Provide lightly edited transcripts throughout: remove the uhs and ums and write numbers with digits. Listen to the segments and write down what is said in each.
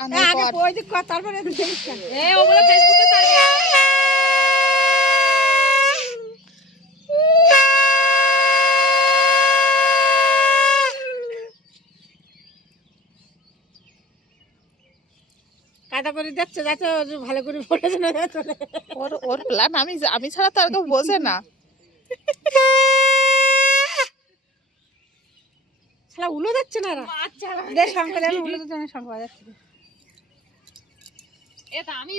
তারপরে কাদা করে দেখছে যাতে ভালো করে পড়েছে না ওর প্ল্যান আমি ছাড়া তো আর কেউ বোঝে না। শালা উলো যাচ্ছে না দেখ শঙ্কর আমি উলো যাচ্ছে না শঙ্কর যাচ্ছে এটা আমি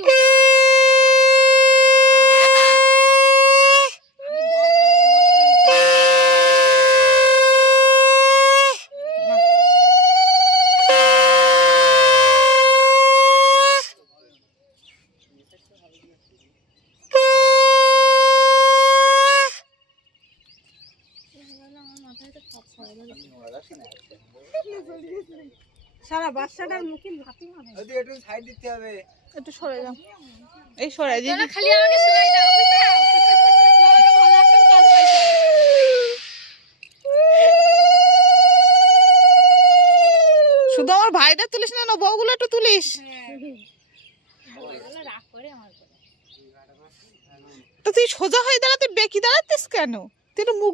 সারা বাচ্চাটার মুখে লাথি মারে একটু সাইড দিতে হবে। একটু সরে যাও, এই সরে দিদি। খালি আমাকে শোনাই দাও বুঝছো ভালো একটা কাজ পাইছো। শুধু আমার ভাইটা তুলিস না, বউগুলো একটু তুলিস। ওগুলো রাগ করে আমার করে। তো তুই সোজা হয়ে দাঁড়া, তুই বেঁকি দাঁড়াতিস কেন? তুই তো মুখ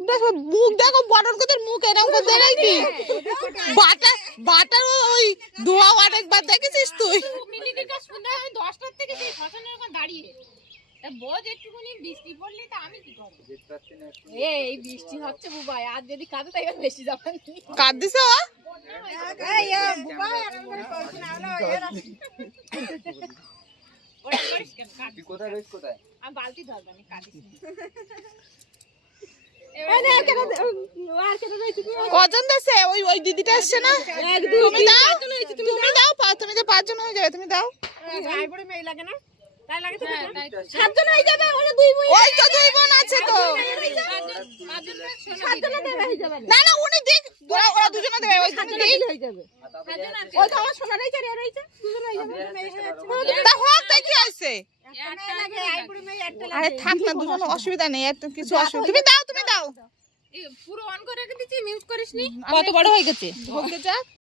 দেখো বড়র কোদের মুখ এরকম করে দাঁড়াইবি। বাটার ওই ধোয়া অনেকবার দেখেছিস তুই? মিনিটটা শুনে আমি 10টার থেকে সেই শ্মশানের ওখানে দাঁড়িয়ে। তা বোঝ একটুখানি বৃষ্টি পড়লে তা আমি কি করব? এই বৃষ্টি হচ্ছে বুবাই, আর যদি কাঁদে তাই আর বেশি যাবেন। কাঁদ দিছে ও? এই বুবা এরকম করে করছ না হলো এরা ওরা করিস কেন কাঁদ? তুই কোথায় রইস কোথায়? আমি বালতি ধরব না কাঁদিস না। আরে কেন আর কেন রইছি কজন দেছে? ওই দিদিটা আসছে না? তুমি দাও, তুমি তো 5 জন হয়ে যাবে, তুমি দাও। ভাই বড় মেয়ে লাগে না তাই লাগে তো হ্যাঁ, তাই তো। 7 জন হয়ে যাবে ওরা দুই বোন ওই তো 2 বোন আছে তো। পাঁচজন এক শোনা 7 জন দেবে হয়ে যাবে না না উনি দিক, ওরা দুজনে দেবে, ওই দুজনে দিক। হয়ে যাবে পাঁচজন আর ওই তো আমার সোনা রইছে রে রইছে দুজন হয়ে যাবে মেয়ে হয়ে যাচ্ছে তা হোক, তাই কি হইছে? একটা মেয়ে লাগে আই বড় মেয়ে একটা আরে লাগে থাক না, দুজন অসুবিধা নেই, এত কিছু অসুবিধা। তুমি দাও। পুরো অন করে রেখে দিচ্ছি, মিউট করিসনি। কত বড় হয়ে গেছে? হোক যাক।